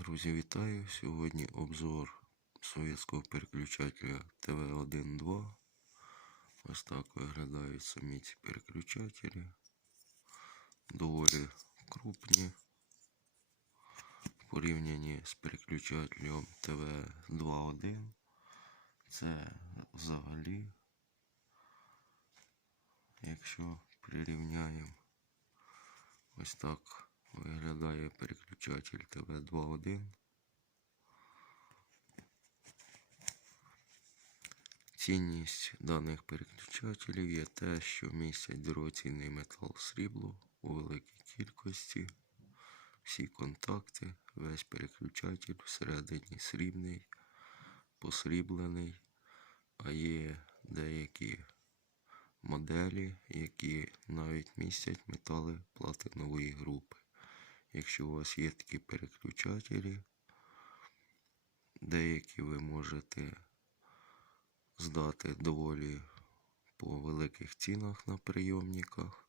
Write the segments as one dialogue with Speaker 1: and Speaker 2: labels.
Speaker 1: Друзі, вітаю! Сьогодні обзор совєтського переключателя ТВ-1-2. Ось так виглядають самі ці переключателі. Доволі крупні. В порівнянні з переключателем ТВ-2.1. Це взагалі, якщо прирівняємо, ось так виглядає переключатель ТВ-2.1. Цінність даних переключателів є те, що містять дорогоцінний метал срібло у великій кількості. Всі контакти, весь переключатель всередині срібний, посріблений, а є деякі моделі, які навіть містять метали платинової групи. Якщо у вас є такі переключателі, деякі ви можете здати доволі по великих цінах на прийомниках,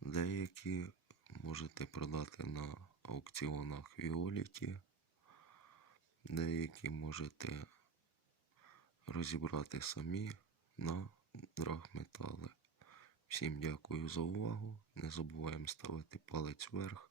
Speaker 1: деякі можете продати на аукціонах Віоліті, деякі можете розібрати самі на драгметали. Всім дякую за увагу. Не забуваємо ставити палець вверх.